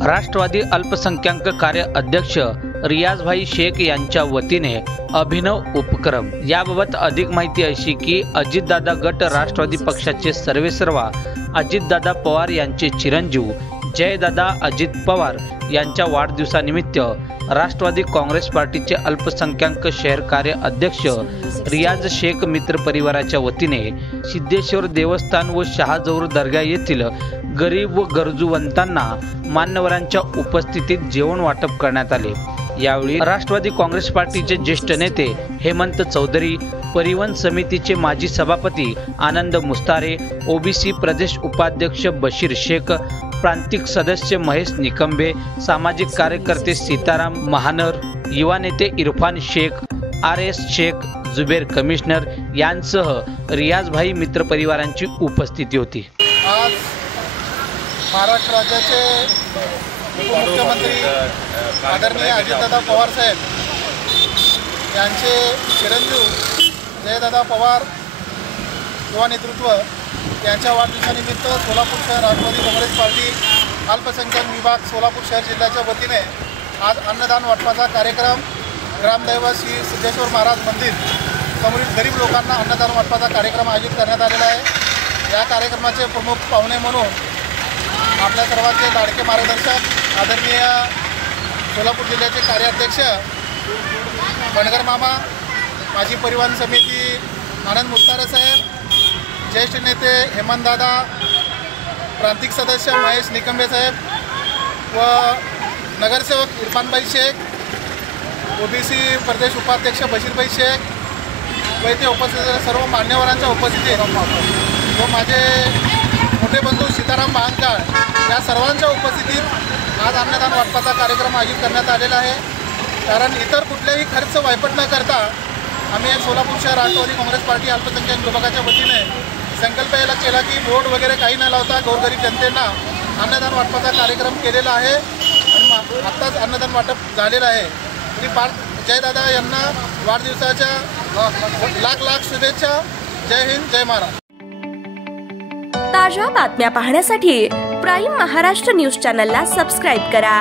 राष्ट्रवादी अल्पसंख्याक कार्य अध्यक्ष रियाजभाई शेख यांच्या वतीने अभिनव उपक्रम। याबाबत अधिक माहिती अशी की अजितदादा गट राष्ट्रवादी पक्षाचे सर्वेसर्वा अजितदादा पवार यांचे चिरंजीव जयदादा अजित पवार यांच्या वाढदिवसानिमित्त राष्ट्रवादी काँग्रेस पार्टीचे अल्पसंख्याक शहर कार्य अध्यक्ष रियाज शेख मित्र परिवाराच्या वतीने सिद्धेश्वर देवस्थान व शहाजौर दर्गा येथील गरीब व गरजूवंतांना मान्यवरांच्या उपस्थितीत जेवण वाटप करण्यात आले। यावेळी राष्ट्रवादी काँग्रेस पार्टीचे ज्येष्ठ नेते हेमंत चौधरी, परिवहन समितीचे माजी सभापती आनंद मुस्तारे, ओबीसी प्रदेश उपाध्यक्ष बशीर शेख, प्रांतिक सदस्य महेश निकंबे, सामाजिक कार्यकर्ते सीताराम महानर, युवा नेते इरफान शेख, RS शेख, जुबेर कमिशनर यांसह रियाजभाई मित्र परिवारांची उपस्थिती होती। आज महाराष्ट्र राज्याचे उपमुख्यमंत्री आदरणीय अजितदादा पवार साहेब यांचे चिरंजीव जयदादा पवार युवा नेतृत्व यांच्या वाढदिवसानिमित्त सोलापूर शहर राष्ट्रवादी काँग्रेस पार्टी अल्पसंख्याक विभाग सोलापूर शहर जिल्ह्याच्या वतीने आज अन्नदान वाटपाचा कार्यक्रम ग्रामदैवत श्री सिद्धेश्वर महाराज मंदिर समोरील गरीब लोकांना अन्नदान वाटपाचा कार्यक्रम आयोजित करण्यात आलेला आहे। या कार्यक्रमाचे प्रमुख पाहुणे म्हणून आपल्या सर्वांचे लाडके मार्गदर्शक आदरणीय सोलापूर जिल्ह्याचे कार्याध्यक्ष बनगर मामा, माजी परिवहन समिती आनंद मुस्तारे साहेब, ज्येष्ठ नेते हेमंत दादा, प्रांतिक सदस्य महेश निकंबे साहेब व नगरसेवक इरफानभाई शेख, ओबीसी प्रदेश उपाध्यक्ष बशीरभाई शेख व इथे उपस्थित सर्व मान्यवरांच्या उपस्थितीत व माझे मोठे बंधू सीताराम महानकाळ या सर्वांच्या उपस्थितीत आज अन्नदान वाटपाचा कार्यक्रम आयोजित करण्यात आलेला आहे। कारण इतर कुठलेही खर्च वायपट न करता आम्ही सोलापूर शहर राष्ट्रवादी काँग्रेस पार्टी अल्पसंख्याक विभागाच्या वतीने संकल्प केला की बोर्ड वगैरे काही न लावता गोरगरीब जनतेला अन्नदान वाटपाचा कार्यक्रम केलेला आहे आणि आत्ताच अन्नदान वाटप झालेलं आहे। जयदादा यांना वाढदिवसाच्या लाख शुभेच्छा। जय हिंद, जय महाराष्ट्र। ताज्या बातम्या पाहण्यासाठी प्राईम महाराष्ट्र न्यूज चॅनलला सबस्क्राईब करा।